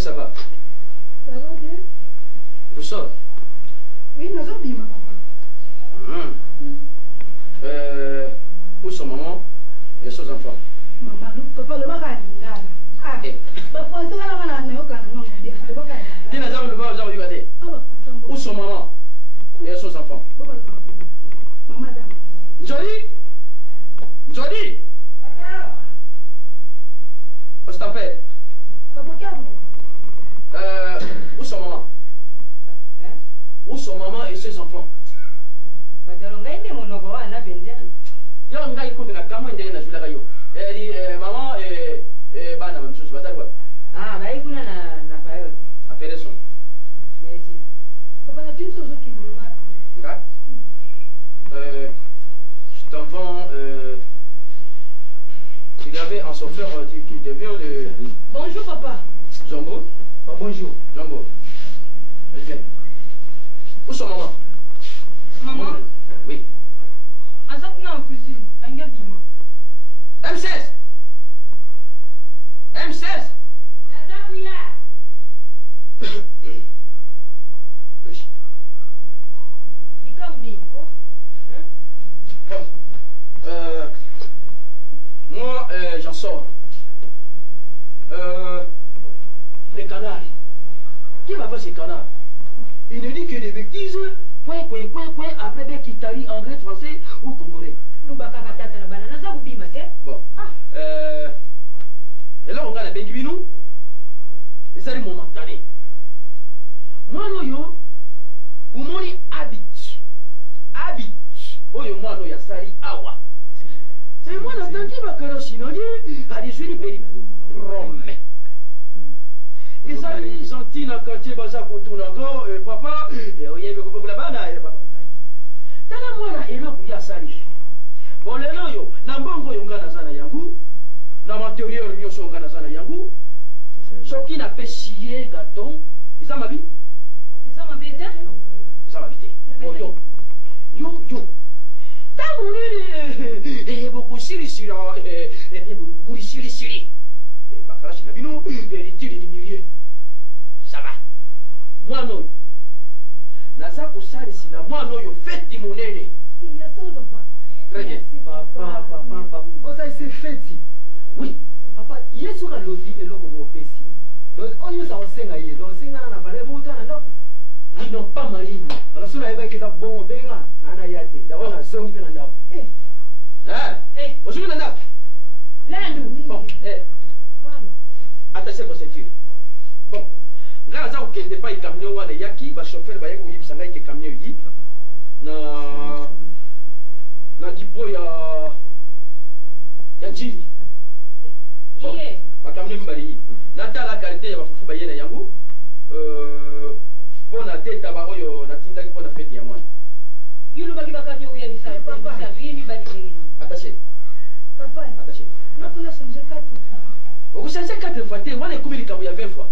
que ça va? Ça va bien. Vous sort? Oui, nous sommes bien, maman. Où sont maman et ses enfants? Maman, papa, le bagage est là. Ah, papa, c'est pas la maman, on bien. Le bagage est là. Où sont maman et ses enfants? Maman, Jody! Jody! On se t'appelle. papa, qu'est-ce Où sont maman? Où sont maman et ses enfants? Yo ngai kuti na kama ndenge na shula kayo. Maman bana msusu bazali wapi? Ah, baikuna na payote. Affaire son. Merci. papa, la petite chose qui me va. Nga? Je t'en vends tu avais un chauffeur, tu deviens de... Bonjour, papa. Jumbo? Oh, bonjour. Jumbo. Viens. Où sont maman? Maman? Oui. Azapna en cuisine, Anga Bima. M16! M16! Moi, j'en sors. Les canards. Qui va faire ces canards? Il ne dit que des bêtises. Point, après Bekitari, anglais, français ou congolais. Bon. Et là, on regarde les Benguibinou. Ils allaient momentané. Moi, yo, pour moi, habite. Oyo, moi, no, yasari, awa. Et moi, j'attends qu'il va faire chinois. Allez, je vais promets. Ils allaient gentils dans le quartier, baza, kotunago, papa, et oye, là-bas, papa. Tala mwana eloko ya sali. Bon lelo yo, na mbongo yo ngana zana yangu. Na matériel nyonso ngana zana yangu. Soki na pesier gâteau, isa mabi? Isa mabi te? Isa mabi te. Yo. Tangu nini beaucoup siri beaucoup siri. Bakara china bino, litiri di milieu. Ça va. Moi non. Naza kusali sila mwana oyo feti munene. Il y a ça, papa. Très bien. Papa. Oh, ça c'est feti. Oui. Papa, yesu ka lobi eloko bopesi. Donc, on y a osenga ye. Donc, senga na pale monta na ndako. Ils n'ont pas marié. Alors, cela eba kita bon benga. Ana yate. D'abord, na zongi pe na ndako. Aujourd'hui na ndako. Landu. Bon, Maman. attachez vos ceintures. Bon. Nga aza okende pa camion wana yaki ba chauffeur ba yaki uyibisa ngai ke camion yi na dipo ya njili. Bon, ba camion mbali yi na tala qualité ya bafufu ba yena yangu pona teta ba oyo natinda ki pona fete ya mwana. Yulu baki bakamyo ya misa. Papa. Yini bali ngini. Attachez. Papa. Attachez. On a changé 4 fois. On change 4 fois te wana ekumi likambo ya 20 fois.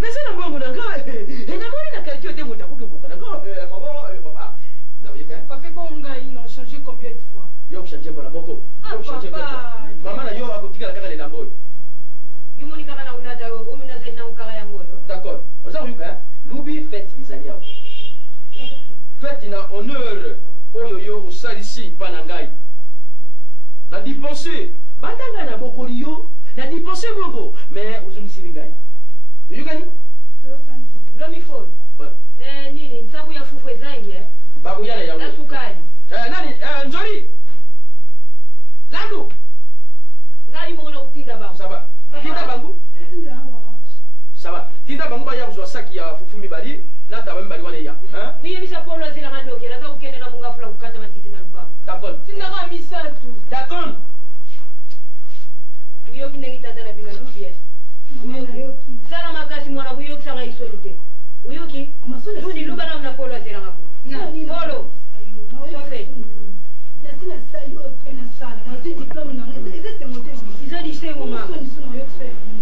Nasema mbongo na nga enamoni na qualité te muta kukuka na nga papa. Vous avez fait? Papa Bonga, ils ont changé combien de fois? Yo changer mbona moko. Yo changer papa. Mama na yo akotika kaka le lambo. Yumoni kaka na ulata yo, omina zaina ukara ya moyo. D'accord. Oza uyuka lubi fête izali yao. Fête na honneur oyo yo usalisi pana ngai. Na dépenser batanga na bokoli yo na dépenser bongo mais uzumsiri ngai. Uyukani? Lomi phone. Nini nsabu ya fufu ezangi Babu yana yangu. na sukari. Nani? Njoli. Landu. Ngai mo na utinda ba. Ça va. Tinda bangu? Ça va. Tinda bangu ba ya kuzwa saki ya fufu mibali na taba mibali wana ya. Niye bisa polo zila ngando kera za ukene na munga fula kukata matiti na lupa. D'accord. Tinda ka misa tu. D'accord. Uyo kinengi tata na bina lubie. Sala makasi mwana uyo kisanga isonite. Uyo ki? Rudi luba na mna polo zila ngako. Polo. Sofe. Izo di sengu mama.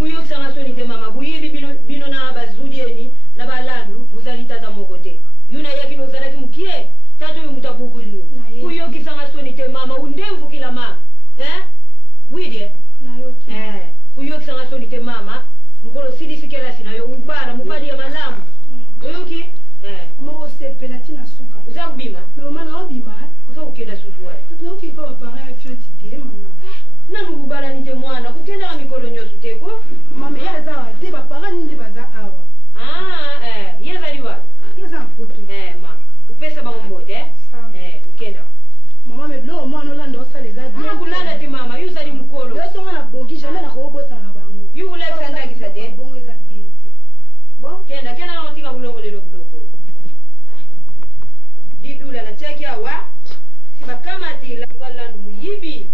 Uyo kisanga sonite mama. Buyibi bino na bazudieni na balandu buzali tata mokote. Yuna yaki nozala kimukie. Tato yu mutabukuliyo. Uyo kisanga sonite mama. Undemvu kila mama. Widie? Uyo kisanga sonite mama. Nukolo yo sidifikela sina yo ubara mupadi ya malamu oyoki Mo sepela tina suka. uza kubima Mama na obima. uza kukenda susu wae Tutoki pa parents fioti te mama. nanu kubara nite mwana kukenda ka mikolo nyosu teko Mama ya za wa te ba parents ndi baza awa. yezaliwa Yeza mpoto. ma upesa bamombote ukenda Mama me blo mo no landa osale za bien. kulanda ti mama yuzali mukolo Yo songa na bongi jamais na ko bosa na bango. yukulekisa ndakisa te Bongo za bien. Bon. kenda na otika kulongolelo buloko didula na chaki awa sibakamati landu muyibi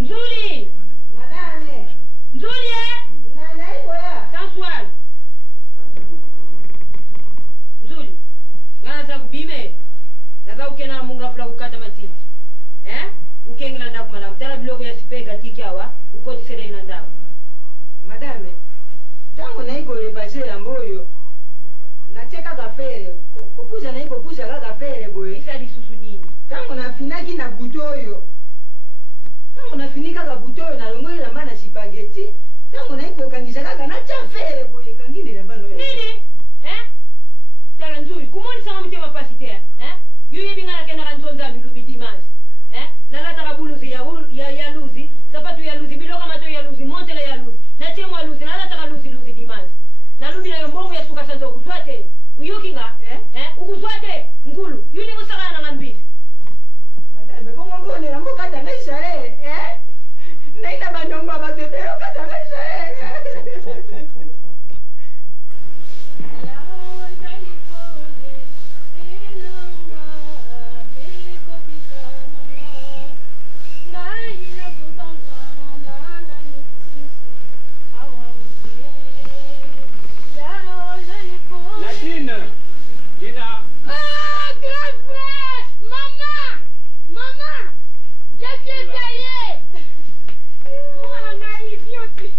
nzuli Madame, nzuli nana iko ya. sensual nzuli ngana za kubime naza ukena munga fula kukata matiti ukengila ndaku madam tala biloko ya sipega tiki awa ukotisele ina ndaku Madame, tango na iko repase ya mboyo. Nacheka kafere, kopuja na iko puja kaka fere boye. isa lisusu nini Tango na finaki na butoyo. Tango na finika ka butoyo na longoli na mana spaghetti. Tango na iko kangisha kaka na cha fere boye kangine na bano. nini tala nzuri kumoni sama mtema pasite yuyi bingana kena kanzonza milubi dimanche nalataka buluzi ya luzi sapatu ya luzi biloka mato ya luzi montela ya luzi natemo ya luzi nalataka luzi dimanche nalubi na yombongo ya suka santo ukuzwate uyukinga ukuzwate ngulu yuli musakana na ngambisi Madame, bongo mbone na mboka tanga Israel, na ina bandongo abazebe yo katanga Israel. Nadine, Dina. Grand frère! Maman! Maman! J'ai fait tailler! Mwana ngai fioti!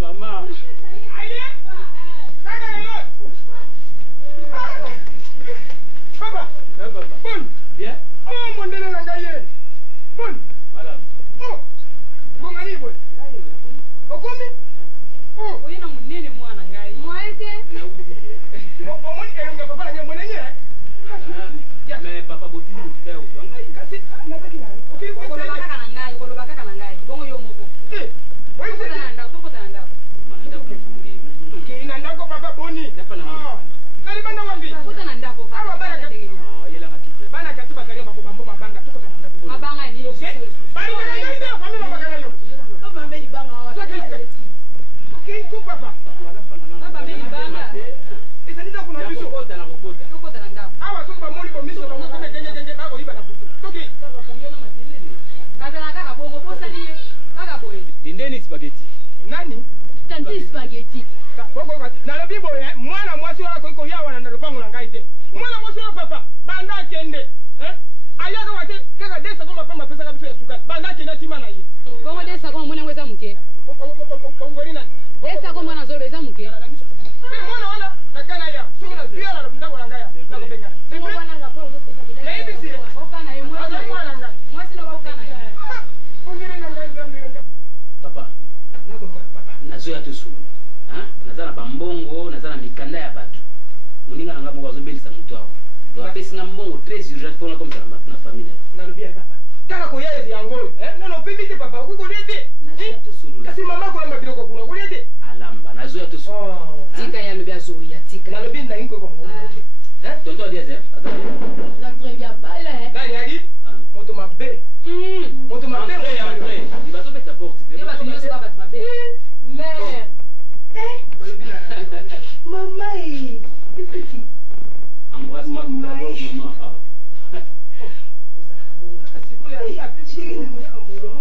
Maman. Papa, Papa. bon. Bien? Oh, mon délai na ngaye. Bon. Madame. Oh. Bongani boy. Okomi? Oh. Oyena munene mwana ngai. Mwaite? Omoni elonga papa na ngai mwana nye. Mais papa botini muteo. Kasi nataki nani? Okay, Koloba kaka na ngai, koloba kaka na ngai. Bongo yo moko. Eh. Tokota na ndako, tokota na ndako. Okay, ina ndako papa boni. Dafa na mama. Nani bana wambi? Tokota na ndako. Awa bana ka. Yela ngakite. Bana ka tiba kare bako bambo mabanga tukota na ndako. Mabanga ni yo. Bari na ngai ndio family mabanga yo. Papa mbeli banga wa. Okay, ku papa. Baba mbeli banga. Isa ndio kuna biso. Nakokota, nakokota. Tokota na ndako. Awa so ba moli bo miso ba ngoko genge bako iba na butu. Toki. Kazana kaka bongo posa ni kaka boye. Dindeni spaghetti. Nani? Tanti spaghetti. Bongo na lobi boye mwana mwasi wako iko yawa na lupango na ngai te. Mwana mwasi wa papa banda kende. Ayaka wate kaka desa koma pamba pesa kabisa ya sukari. Banda kende tima na ye. Bongo desa kwa mwana weza mke. Bongori nani? Desa kwa mwana zobe za mke. Mwana wala na kana ya. Sukira pia na ndako na ngaya. Ndako benga. Bongo wana ngapa uzo pesa bila. Na hivi si. Okana ye mwasi. Aza mwana ngai. Mwasi no okana ye. Bongori na ngai ndio. Papa. Nako papa. Nazoya to sulu. Naza na bambongo, naza na mikanda ya bato. Muninga nanga moko azobelisa mutu awo. Do apesi nga mbongo très urgent pour na comme ça na famille. Na lobi ya papa. Kaka ko yeye yango. Nano pimite papa. Uko lete. Nazoya to sulu. Kasi mama ko lamba biloko kuna. Ko lete. Alamba, nazoya to sulu. Oh. Tika ya lobi azoya tika. Na lobi na inko ko. Tonton Diaz, attends. Na très bien pas là. Nani yadi? Moto mabe. Moto mabe. Entrez. Il va tomber ta porte. Eba tunyo soka batu mabe. Mère. Maman est petit. Embrasse-moi tout d'abord, maman.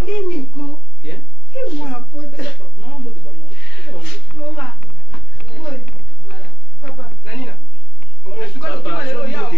Nini ko? Bien? Et moi pote. Maman, moi, c'est pas moi. Maman. Papa. Nanina. Nasuka Papa, leo yao.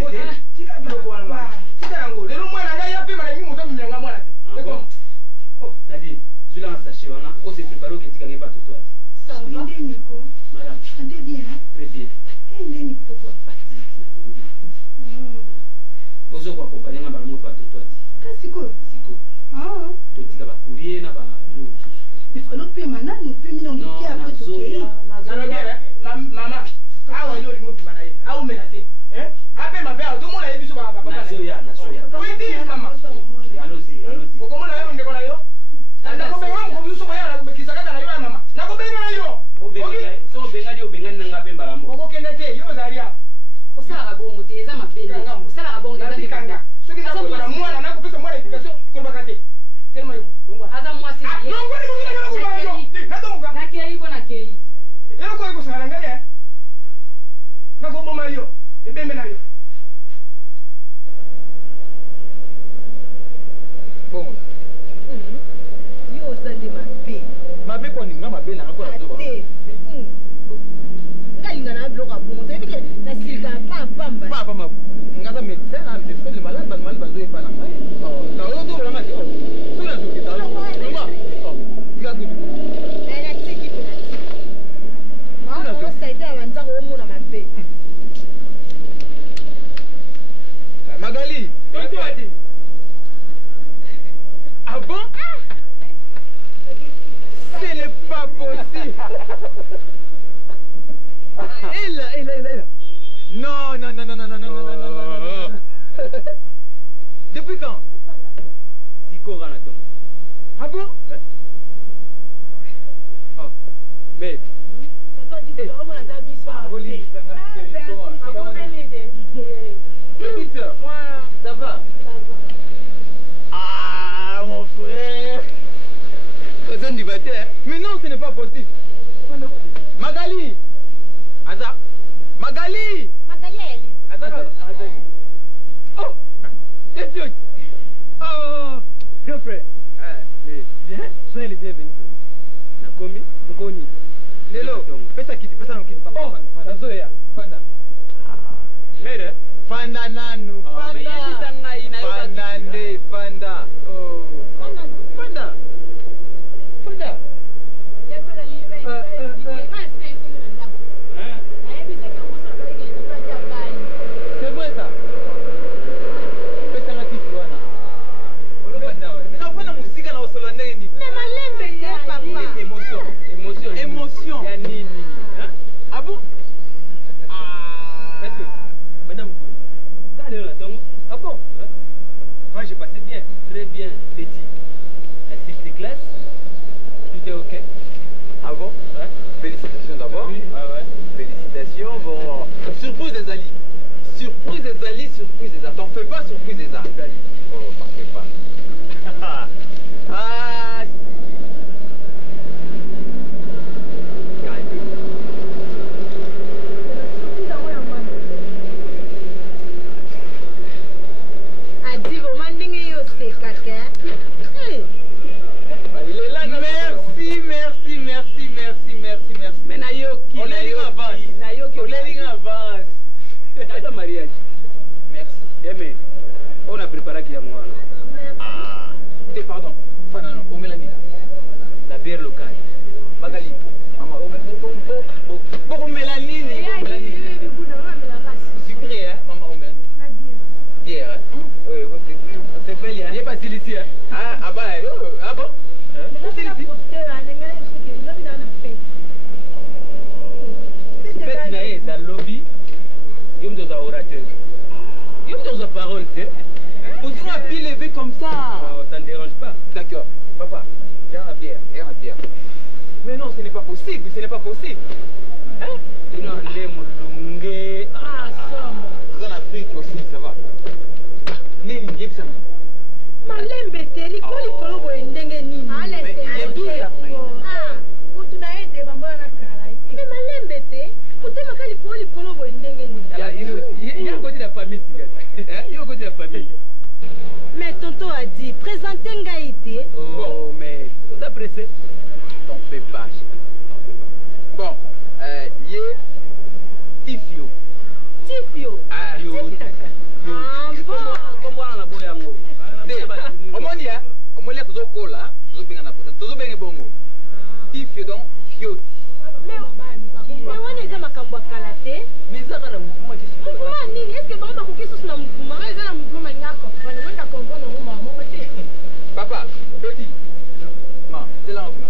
pema nanu pemi na muki apo tokei mama awa yo lingo bimana ye awu menate ape mabe a to mona yebiso ba papa nasoya oui dis mama allons-y okomona yo ndeko na yo na ko be wangu biso ko yala bekisaka na yo mama na ko benga na yo so bengani obengani nanga pemba la mo oko kende te yo zaria osala bongo te eza mabende osala bongo eza bikanga soki na ko na mwana na ko pesa mwana education ko bakate tellement yo longwa aza mwasi ye longwa ni ko na yo na to muka na kei ko na kei yo ko sala ngale na ko boma yo ebembe na yo bongo yo osande mabe mabe poni nga mabe na ko na zoba ngalinga na biloko ya bongo toyebi ke nasilika pamba papa ma nga za médecin na je fais le malade ban malade bazo epa na ngai na oyo ndo la ngati oh so na zo kita ngwa oh nga zo na tiki pe na tiki mama mo saide ya nzako omona mabe Magali tonto ati ah bon ce n'est pas possible elle non depuis quand siko kana tongo ah bon oh mais ça va ah mon frère mais non ce n'est pas possible Magali Aza Magali oh qu'est-ce que oh grand frère mais bien soyez les bienvenus nakomi mukoni lelo pesa no kiti papa oh nazoya fanda mere fanda nanu fanda nde fanda oh fanda c'est vrai ça pesa na kiti wana na fanda musika na osolo ndenge ni malembe te papa émotion ya nini ah bon est-ce que madame kale na tongo ah bon moi j'ai passé bien très bien petit assiste de classe tout est ok ah bon ouais félicitations d'abord oui ouais félicitations bon surprise des alliés t'en fais pas surprise des alliés oh t'en fais pas ah adivo mandenge yo sekaka il est là merci mais nayoki avance kata mariage merci mais on a préparé qui a moi ah pardon fanano omelani la bière locale Magali mama omelani sucré hein mama omelani bière hein oui c'est fait il est pas ici hein ah bah ah bon fête na ye za lobby yo mto za orateur yo mto za parole te vous êtes à pied levé comme ça ça ne dérange pas d'accord papa viens la bière mais non ce n'est pas possible hein ino nde mulunge en Afrique aussi ça va nini ngipsana malembe te likolo boye ndenge nini kutu na ete bambona na kala me malembe te kutemaka likolo boye ndenge nini yokoti na famille sigati yokoti na famille mais tonton a dit présenter ngai te oh mais oza pressé t'en fais pas bon ye tifio ah bon kombo wana na boya yango omoni omoni tozokola tozobenge bongo tifio donc fioti mais wana eza makambo ya kala te mais ezaka na mouvement mouvement nini est ce que bango bakoki susu na mouvement eza na mouvement malinga comprendre wenda comprendre ngo mama mongo te papa petit ma tela ngokuna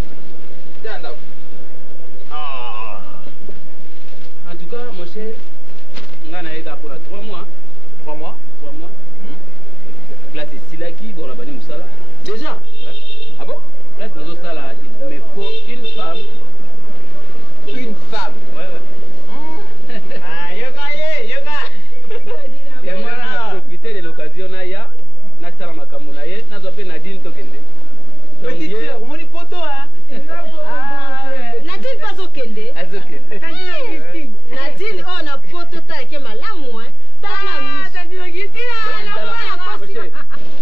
Nadine oh na poto ta ke malamu tala na Tandino Christine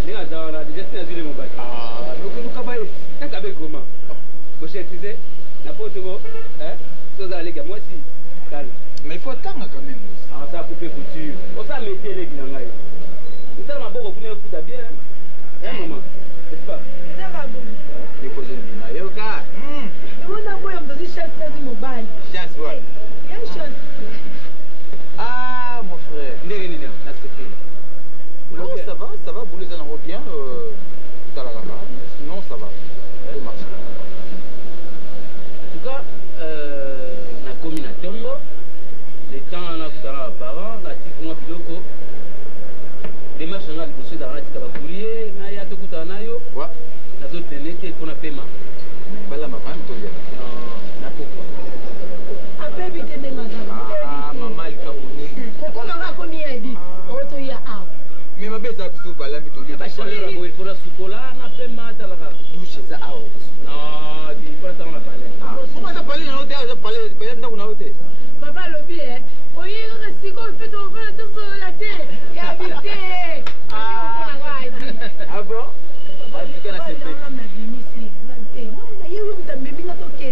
Ninga zawa na déjà zile mobile. Ah, nuka bae. Naka be comment? Mon cher, tu sais, na poto go, so za les gars, moi si. Calme. Mais il faut attendre quand même. Ah, ça a coupé couture. On ça mettait les gars ngai. Nous ça m'a beaucoup pour nous foutre bien. Hein maman? C'est pas. Il faut une mayoka. Chance ouais. Ah mon frère. Ndenge na c'est non, ça va, vous les en avez bien, sinon ça va, ça marche. En tout cas, na komi na tongo, le temps na kutana parents, na tiki moi biloko, démarche na liboso dans la tika bakulie, na ya to kutana yo, ouais, na zo teneke pour na paiement. Bala ma femme to bien. Non, na pourquoi? Après vite de Ah, maman il fait pour comment on va combien il dit? Auto ya a. Mais ma belle ça plutôt pas là mais ton lieu. Ba chaleur il faut la sukola na paiement ta la. Douche ça a. Non, di pas ça on a parlé. Comment ça parler na hôtel, ça parler peut-être dans un hôtel. Papa lobby oyi ka siko fait on fait tout sur la terre. Ya habité. Ah bon? Ah tu connais c'est fait.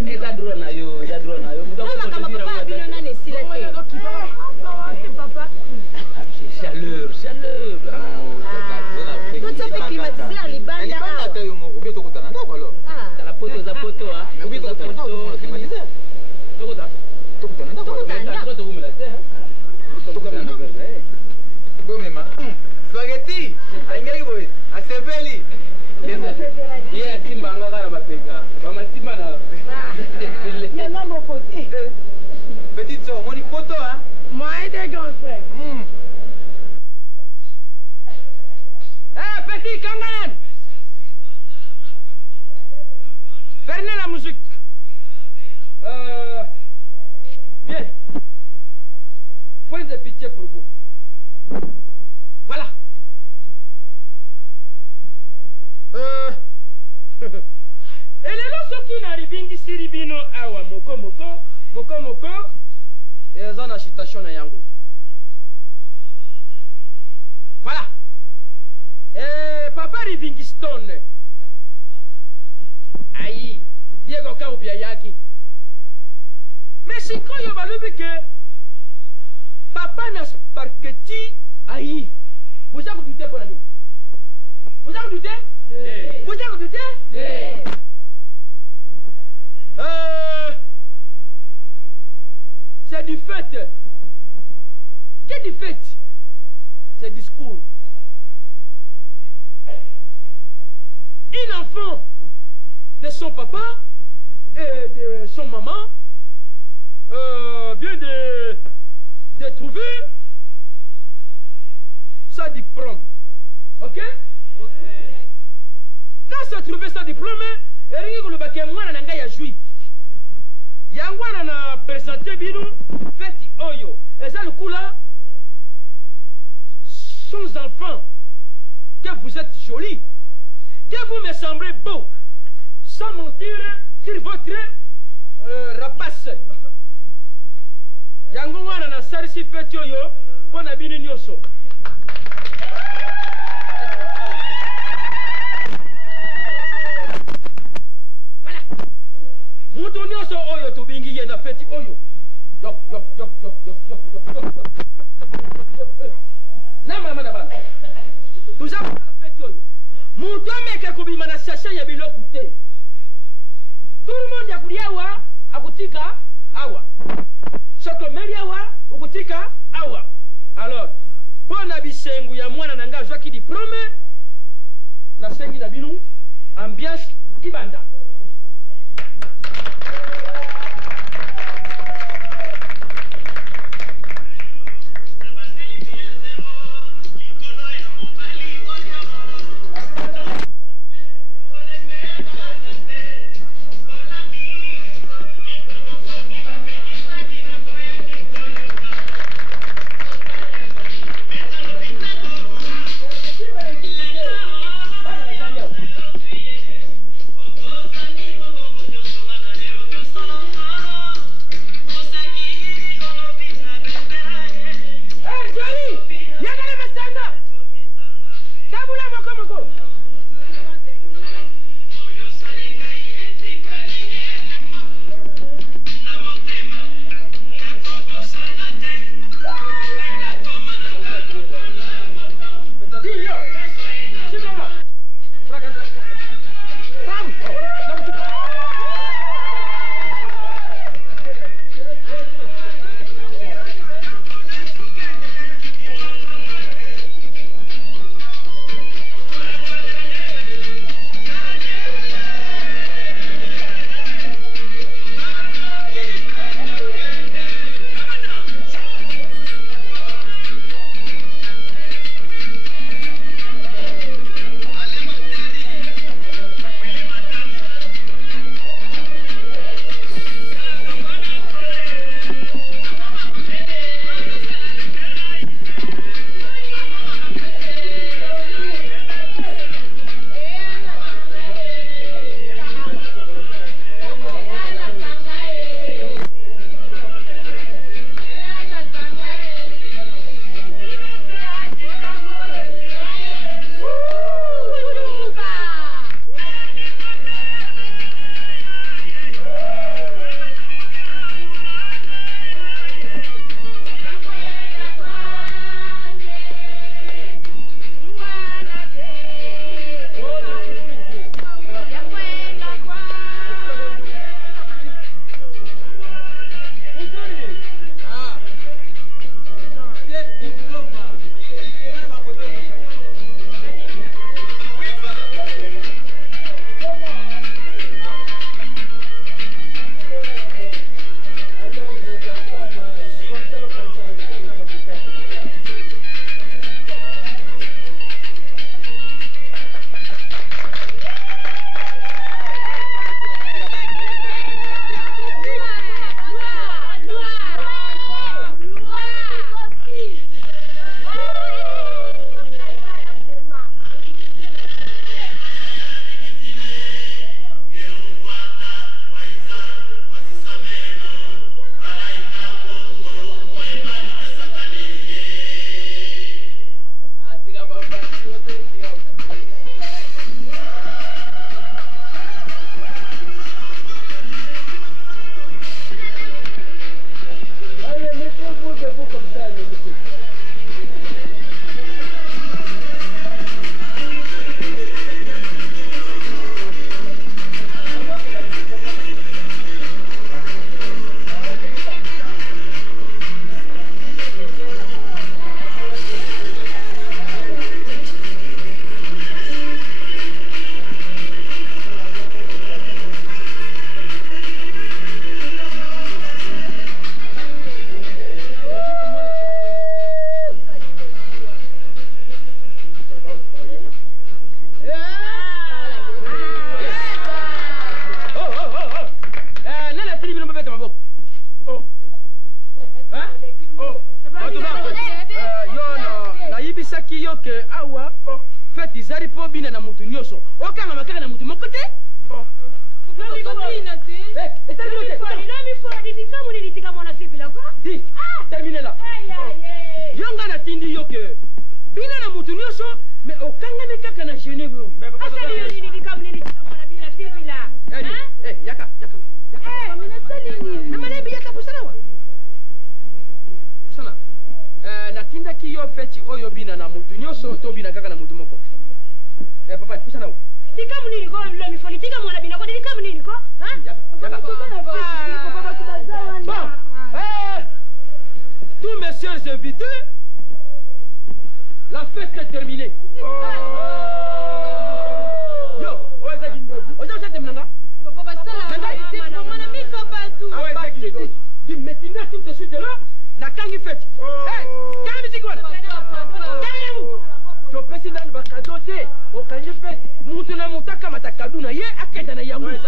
Eza droit na yo. Muda ko kama papa bino na ne sila te Papa. Chaleur. tout ça fait climatiser à libanda ah. Ta yo mo ko to kutana ndako alors. Ta la poto za poto ah. Mais oui to kutana to climatiser. To kutana ndako. Ta to umela te hein. To kutana ndako. Bon mema. Spaghetti. Aingi boy. Asebeli. Yeah, simba ngaka na mapeka. Mama simba na. Ya na mon côté. Petite sœur, mon poto hein. Moi et des grands frères. Petit Kanganan. Fermez la musique. Bien. Point de pitié pour vous. Voilà. Et les lots qui n'arrivent pas siribino awa moko et en agitation na yango. Voilà. Papa Livingstone. Aïe, Diego Kaubiayaki. Mais si quand il va le que papa n'a sparketti, aïe. Vous avez douté pour l'ami? Vous avez douté? Vous avez douté? C'est du fait. Qu'est-ce du fait? C'est discours. Un enfant de son papa et de son maman vient de trouver sa diplôme. Ok? Quand se trouvé sa diplôme, il a joué. Yangwana na présenté bino feti oyo. Et ça le coup là, sans enfant, que vous êtes joli, que vous me semblez beau, sans mentir sur votre rapace. Yangwana na sarisi feti oyo, pona bino nyoso. Mutu nyoso oyo tubingi yenda feti oyo. Yo. Na mama na bana. Tuza kwa feti oyo. Mutu ameke kubima na sachet ya biloko te. Tout le monde yakulia wa akutika awa. Sokomeli awa ukutika awa. Alors, pona bisengu ya mwana nanga jwaki diplôme na sengi na binu ambiance ibanda. natindaki yo ke awa feti ezali mpo bina na mutu nyonso okanga makaka na mutu moko te termine la yo nga natindi yo ke bina na mutu nyonso me okangami kaka na gene oyo yaka namalebi yaka pusanawa pusana natindaki yo feti oyo bina na mutu nyonso to bina kaka na mutu moko papa pusanawa likamu nini ko lomi foli tika mwana bina ko likamu nini ko bon tous mes chers invités la fête est terminée yo oza terminanga papa basala mwana miso batu di maintenant tout de suite là la kangi fête kangi musique wala kangi topesi nanu bakado te okangi fête mutu na mutu akamata kadu na ye akenda na yango na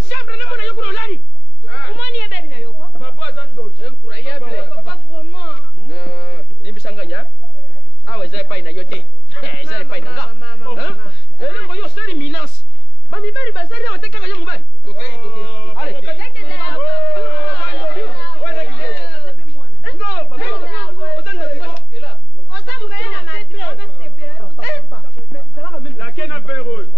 chambre na mona yoko lolali umani ebebi na yoko papa azandoki incroyable papa vraiment nimbisanganya awe zai pai na yote zai pai na nga elongo yo seri minance bamibali bazali awa tekaka yo mobali nakena vero oyo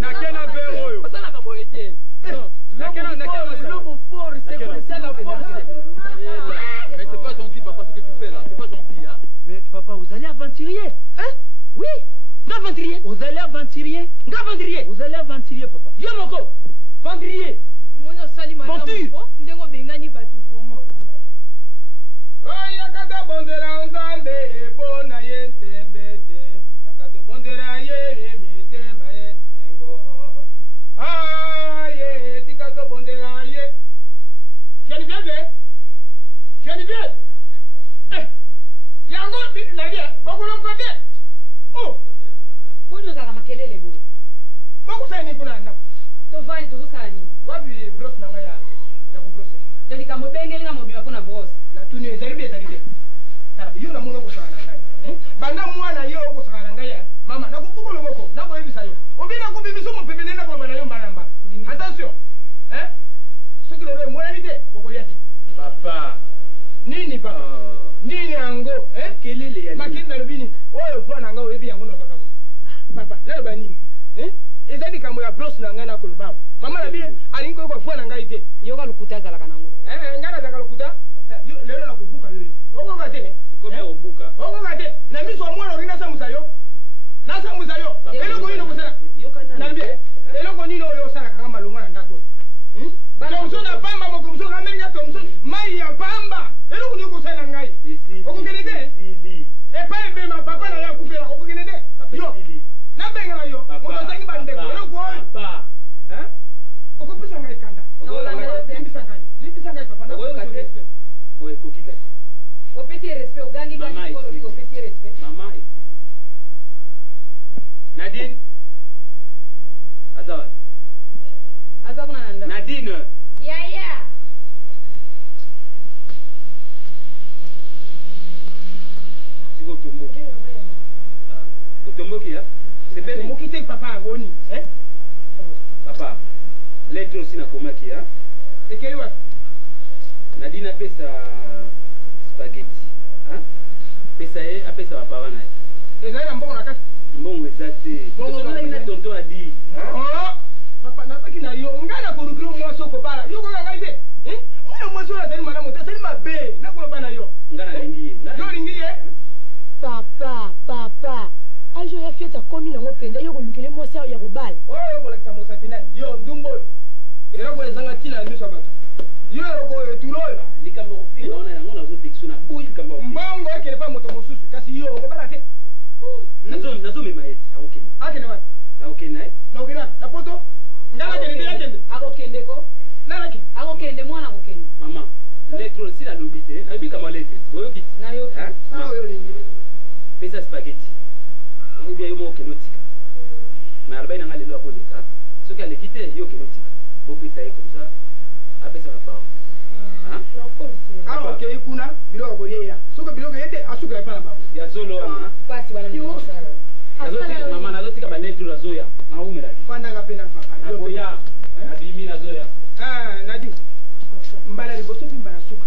nakena vero oyo basalaka boye te Mais c'est pas gentil, papa, ce que tu fais là. C'est pas gentil, hein. Mais papa, vous allez aventurier. Hein? Oui. Aventurier. Vous allez aventurier. Aventurier. Vous allez aventurier, papa. Yomoko. Aventurier. Aventure. Ndengo bengani batu vraiment. Oya kata bondera nzambe pona yentembete. Kata bondera ye mitema yengo. Aye tikato bondera ye. Geneviève. Geneviève. Yango nalia bakolo ngote. Oh. Bono zaka makelele boyo. Bako sani kuna nda. To vani to sani. Wabi bros nanga ya ko bros. Dali ka mobenge nga mobima pona bros. Na tuni ezali de. Tala yo na muno ko sana nanga. Banda mwana yo ko sana nanga ya. Mama na kukuko loboko na boye bisayo. Obina ko bibiso mo pepe nenda ko bana yo mbalamba. Attention. Soki lelo mwana nite boko yate. Papa. Nini papa? Nini ango? Kelele ya. Makini na lobini. Oyo vwa nanga oyebi yango na bakabo. Papa, lelo bani. Ezali kamo ya bros nanga na kolobabo. Mama na bi alinko ko vwa nanga ite. Yoka lukuta zala kanango. Ngana zaka lukuta. Lelo na kubuka lelo. Oko ngate. Kome obuka. Oko ngate. Na miso mwana orina sa musayo. Na sa musayo. Elo ko ino kusana. Yoka na. Na bi. Elo ko nino yo sala kanga malunga na ndako. Tomso na pamba mo kumso na Amerika tomso mai ya pamba. Elo ko niko sala ngai. Oko kenede. E pa ebe ma papa na ya kufela oko kenede. Yo. Na benga na yo. Mo tangi bande ko. Elo ko. Papa. Oko pisa ngai kanda. Limbisa ngai papa na ko respect. Boy koki kai. O petit respect o gangi gangi ko lo petit respect. Mama ici. Nadine. Azawad. Azakuna nanda. Nadine. Yaya. Siko tomboki. Otomboki ya? C'est pas tomboki te papa avoni, Papa. Lettre aussi na komaki ya. Ekeli wa. Nadine apesa spaghetti, hein? Pesa ye apesa ba parents na ye. Ezali na mbongo na kati. Mbongo ezate. Mbongo na tonton a dit. Oh! Papa napaki na yo ngana ko rukuru mwa soko bala. Yo ko nga ite. Mwana mwa soko zali malamu te zali mabe. Na ko bana yo. Ngana lingi. Yo lingi ye. Papa. Ajo ya fieta komi na ngopenda yo ko lukele mwa sa ya kobala. Oh yo ko lakita mo sapina. Yo ndumbo. Era ko ezanga tina miso abatu. Yo ko etulo. Likambo kofinga ona yango na zo texuna boyi likambo. Mbongo ekele pa moto mosusu kasi yo ko bala te. Nazo mema yeti. Akokende. Akene wa. Na okende. Na okende. Na poto. Ngala kende ya kende. Akokende ko. Nalaki. Akokende mwana akokende. Mama. Lettre aussi la lobité. Na bi kama lettre. Boyo kiti. Na yo. Na yo lingi. bongisa spaghetti ou bien yo mo kelotika mais alba ina ngalelo akoleka soki aleki te yo kelotika bopesa ye comme ça apesa na pao awa okei kuna biloko kolie ya soki biloko ye te asuka epa na bango ya zolo wana mama nazotika baletru nazoya naumela te pandanga mpe na papa nakoya nabimi nazoya nadi mbala liboso mpe mbala suka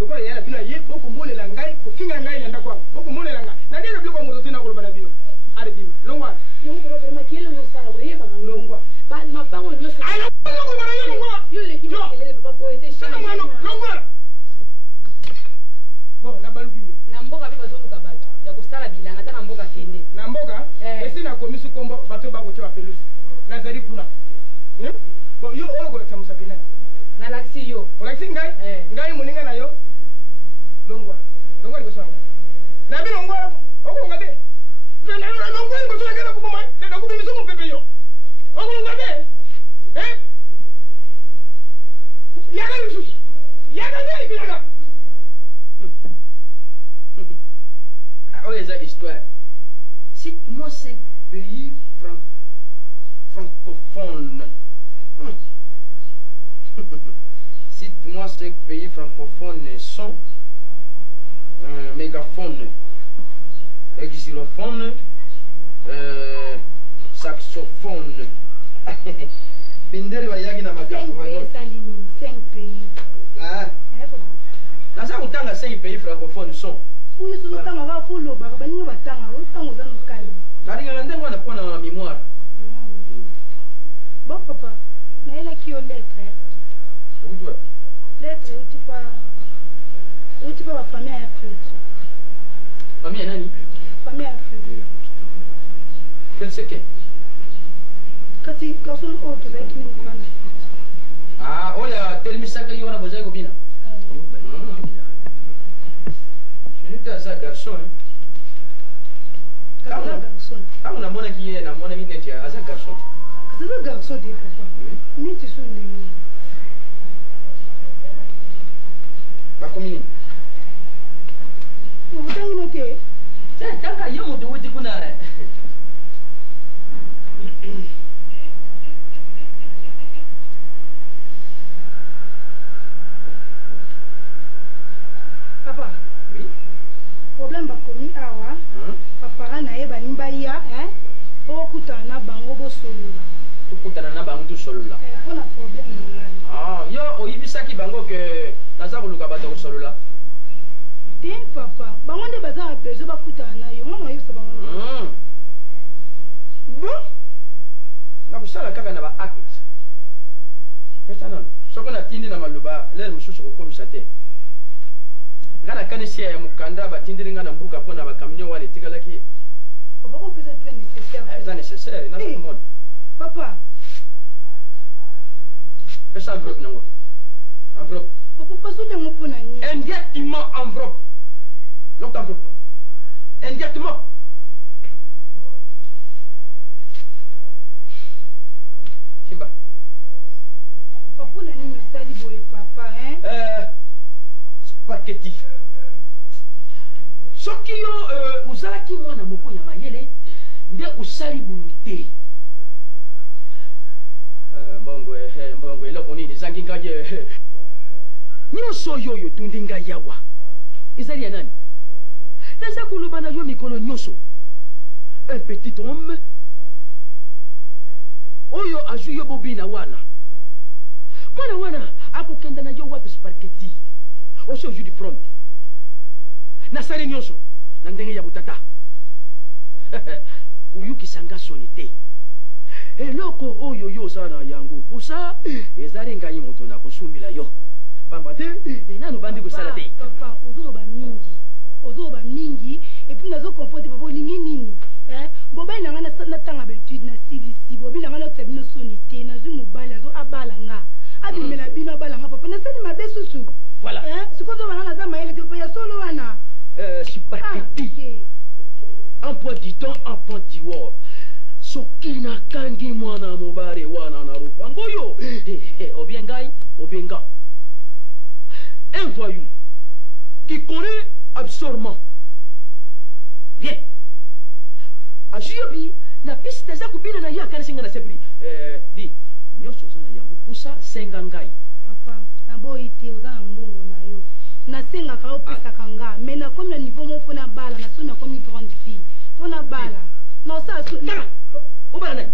lokola yala bino ye bokomolela ngai kofinga ngai na ndako yango bokomolela ngai nadiena biloko ya moto te nakoloba na bino are bima longwana longwa bon nabaluki yo na mboka mpe bazoluka bato ya kosala bilanga ata na mboka kende na mboka esi nakomisi kombo bato bakotia bapelusi nazali kuna bon yo oyo kolakisa mosapi nani nalakisi yo olakisi ngai ngai moninga na yo longwa liboso yango nabi longwa okolonga te longwa liboso yakena kuboma nakubimiso mopepe yo okolonga te yaka lisusu yaka te ibilaka oyo eza histoire. Cite-moi 5 pays francophones. Cite-moi 5 pays francophones sont mégaphone, xylophone, saxophone. Pinderi bayagi na makambo. 5 pays. Ah. Naza kutanga 5 pays francophones sont. Uyu suzutanga ka fulo baka baninga batanga utanga za nokali. Nalinga ndenge wana pona na mémoire. Bon papa, na ela ki o lettre. Ukutwa. Lettre utipa wa famille ya flûte. Famille nani? Famille ya flûte. Quel c'est que? Kati garçon autre avec ni mukana. Ah, oya telmisaka yo wana bozaiko bina. C'est un garçon, hein? Quand on a mon qui est, on a mis net, un garçon. C'est un garçon, dit papa. Ni tu souviens. Pas comme vous avez noté? Tiens, quand il y a mon de Wouti Kuna. Papa. Oui. Problème bakomi awa papa na ye banimba ya okutana na bango bosolola tukutana na bango tosolola mpona problème na ngai yo oyibisaki bango ke naza koluka bato kosolola te papa bango nde baza na besoin bakutana na yo ngana oyebisa bango bon nakosala kaka na baacte esa nono soko natindi na maloba lere mosusu kokomisa te nga nakanisi ya mokanda batindeli nga na mbuka mpo na bakamio wana etikalaki eza nécessaire naza komona papa pesa enveloppe nango enveloppe papa pasolengo mpo na nini indirectement enveloppe lokta enveloppe indirectement simba papa mpo na nini osali boye papa spaghetti soki yo ozalaki mwana moko ya mayele nde osali boyo te mbongo eloko nini ezangi ngai nyonso oyo otundi ngai yawa ezali ya nani naza koloba na yo mikolo nyonso un petit homme oyo azwi yo bobina wana mwana wana akokenda na yo wapi spaghetti osi ozwi diplome nasali nyonso na ndenge ya botata kuyukisa nga soni te eloko oyo yo oza na yango posa ezali ngai moto na kosumbila yo pamba te nanu bandi kosala te papa ozoloba mingi epuis nazokompote papa olingi nini bobai na nga natanga baetude nasilisi bobi na nga nakisa bino soni te nazwi mobali abala nga abimela bino abala nga papa nasali mabe susu sikoyo ozobana naza mayele te papa ya solo wana spaghetti emploi du temps enfant d'iwor soki nakangi mwana mobare wana na rupango oyo obie ngai obie nga un voyou qui connaît absolument bien ajuyobi na piste eza kubina na ye akanasinga na sebri di nyonso oza na yango pusa senga ngai papa naboyi te oza na mbongo na yo nasengaka opesaka nga me nakomi na niveau moko mpona bala na soki nakomi grande fille mpona bala nosala obala nani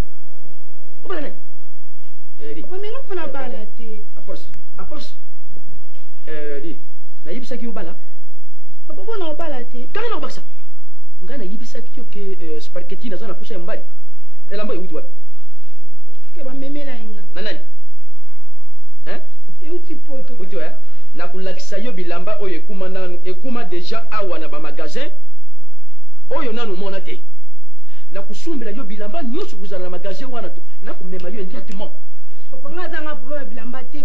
obala nani papa menga mpona bala te apos di nayebisaki yo bala papa mpona obala te kaka na obakisa ngai nayebisaki yo ke sparketi naza na pusa ya mbali elamba euti wapi ke bamemela yenga na nani euti poto uti wa nakolakisa yo bilamba oyo ekuma deja awa na bamagasin oyo nanu mona te nakosumbela yo bilamba nyonso kozala na magasin wana to nakomema yo indirectement papa nga azanga problème ya bilamba te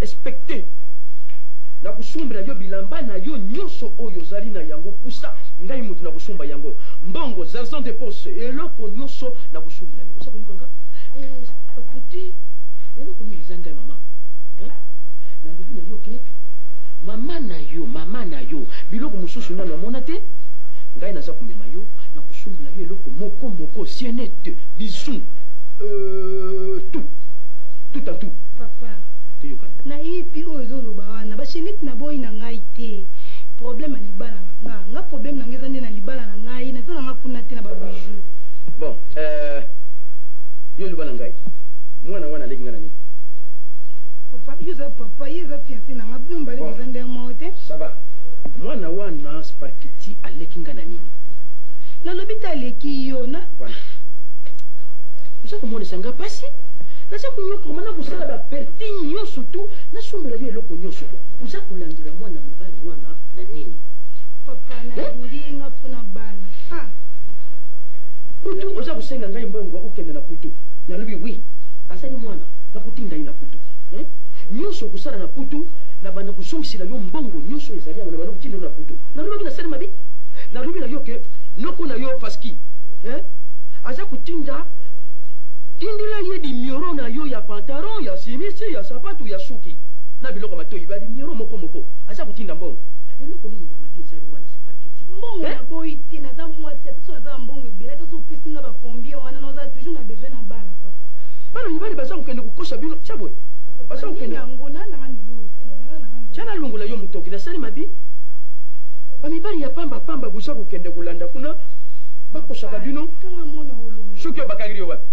expecte nakosumbela yo bilamba na yo nyonso oyo ozali na yango pusa ngai mutu nakosumba yango mbongo zargent de poche eloko nyonso nakosumbela yo oza koyokanga paketi eloko nini eza ngai mama nalobi na yo ke mama na yo biloko mosusu nano amona te ngai naza komema yo nakosumbela yo eloko moko sienete bisu tout en tout papa nayebi oyo ezoloba wana bashenete naboyi na ngai te problème ya libala na nga problème na ngai eza nde na libala na ngai naza nanga kuna te na babijou bon yo liba na ngai mwana wana aleki nga na nini papa yo eza papa ye eza fiancé na nga bino mbali boza ndenge moko te sava mwana wana sparketi aleki nga na nini nalobi te aleki yo na oza komonesa nga pasi naza konyokoma na kosala baperti nyonso tu nasumbela yo eloko nyonso oza kolandela mwana mobali wana na nini papa nalingi nga mpona bana putu oza kosenga ngai mbongo okende na putu nalobi wi azali mwana nakotinda ye na putu nyonso okosala na putu na banda kosongisela yo mbongo nyonso ezali yango na banda kotinda yo na putu nalobaki nasali mabi nalobi na yo ke noko na yo faski aza kotinda tindila ye dimioro na yo ya pantalon ya simisi ya sapatu ya suki na biloko matoyi ba dimioro moko aza kotinda mbongo eloko nini ya mabi ezali wana sparketi mbongo naboyi te naza mwasi ata so naza na mbongo ebele ata so opesi nga bacombien wana naza toujours na besoin na bana bana mibali baza kokende kokosa bino tiaboye baza kokende yango nananga tiana longola yo motoki nasali mabi bamibali ya pamba boza kokende kolanda kuna bakosaka bino soki oyo bakangeli yo wapi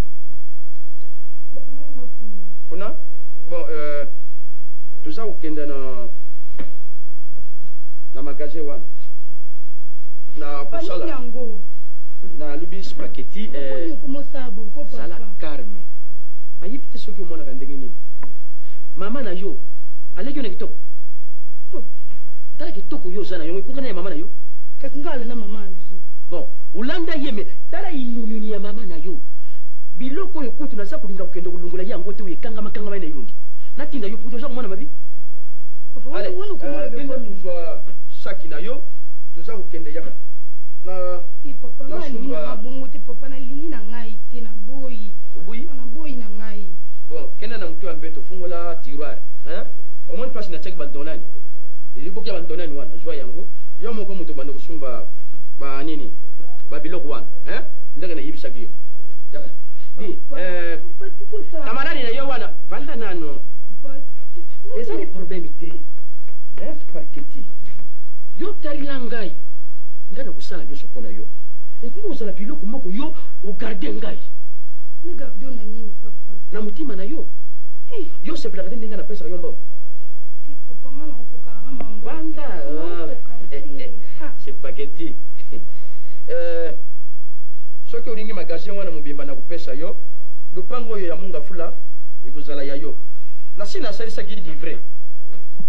kuna bon toza kokenda na magasin wana na kosala na lobi spaghetti zala calme ayebi te soki omonaka ndenge nini mama na yo aleki yo na kitoko tala kitoko yo oza na yango ekokana ya mama na yo kasi nga alanda mama na biso bon olanda ye me tala inununi ya mama na yo biloko oyo kutu naza kolinga kokende kolongola ye yango te oyo ekangama ye na elongi natinda yo putu oza komona mabi kende tozwa saki na yo toza kokende yaka bongo te papa nalingi na ngai te naboyi na ngai bon kende na motu ya mbeto fungola tiroire omoni place natiaki bandonani eliboki ya bandonani wana zwa yango yo moko moto banda kosumba banini babiloko wana ndenge nayebisaki yo kamarani na yo wana vanda nano eza ni problème te sparketi yo tarila ngai na kosala nyonso mpo na yo ekoki kozala biloko moko yo ogarde ngai na motima na yo yo sepelaka te ndenge napesaka yo mbongo vanda spaghetti soki olingi magasin wana mobimba na kopesa yo lupango oyo ya mungafula ekozala ya yo nasi nasalisaki livre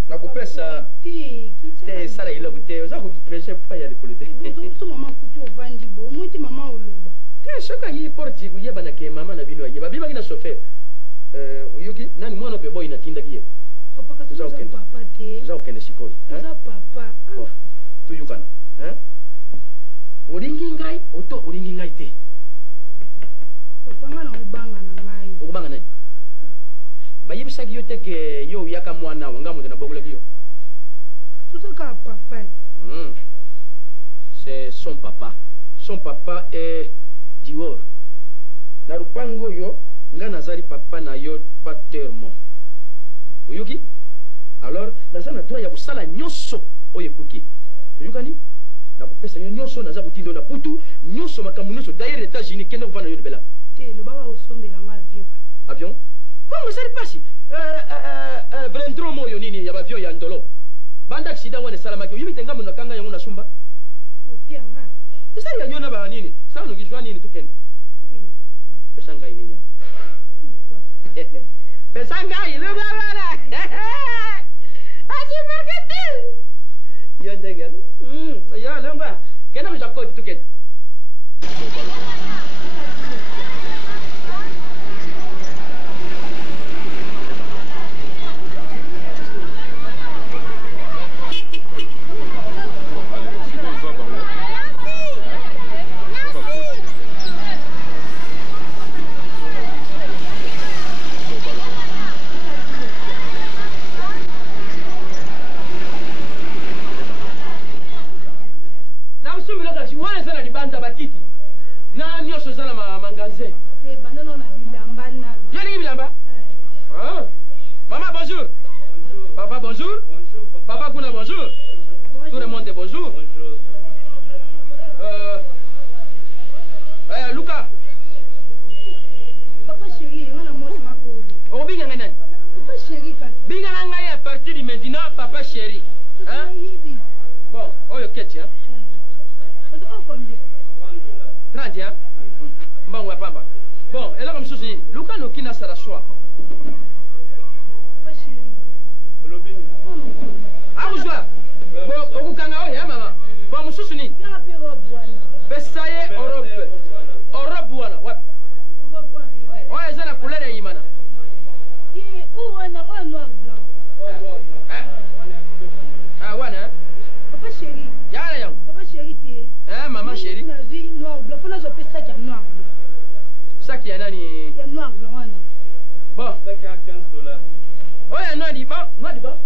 na kopesa te esala eloko te oza kopeshe pa ya likolo te te soki ayi porti koyebana ke mama na bino ayeba bimaki na chauffeur oyoki nani mwana mpe boyi natindaki ye oza kokende sikoyo tuyukana olingi ngai oto olingi ngai te okobanga nani bayebisaki yo te ke yo oyaka mwana wanga moto nabokolaki yo c'est son papa. Son papa est Dior. Na rupango yo nga nazali papa na yo patermo. Oyuki? Alors naza na droit ya kosala nyonso oyo ekoki. Oyukani? Na kopesa yo nyonso naza kotindo na putu nyonso makambo nyonso d'ailleurs États-Unis kende kovanda yo libela. Te lobaka osombela nga avion. Avion? Bongo ezali pasi. Vrendro moyo nini ya bavion ya ndolo. Banda accident wana esalamaki oyebi te ngambo nakanga yango na sumba. Opia nga. Ezali ya yo na ba nini? Sala nokizwa nini tukende? Pesa ngai nini yao? Pesa ngai luga bana. Aji marketing. Yo ndenge. Yo lomba. Kena mjakoti tukende. Na nyonso eza na magasin. Banda no na bilamba na. Yo lingi bilamba? Ah. Maman bonjour. Papa bonjour. Papa kuna bonjour. Tout le monde bonjour. Luca. Papa chéri, nga na mwasi makolo. O binga nani? Papa chéri ka. Binga ngai à partir de maintenant papa chéri. Hein? Bon, oyo keti hein. Oh combien? 30 hein? Bon, ouais, pamba. Bon, et là, comme chose, Luca no kina sara choix. Papa chéri. Olobini. Ah, vous jouez? Bon, okukanga oyo, hein, maman? Bon, mususu nini? Nga pe robe wana. Pesaye Europe. Europe wana, ouais. Robe wana. Ouais, eza na couleur ya imana. Ye, ou wana, ou noir blanc. Ah, wana, hein? Papa chéri. Yana yango. Papa chéri te. Hein, maman chérie? Nazwi noir blanc. Fona zo pe sac ya noir blanc. Sac ya nani? Ya noir blanc wana. Bon. Sac à $15. Oh, ya noir du bon. Noir du bon?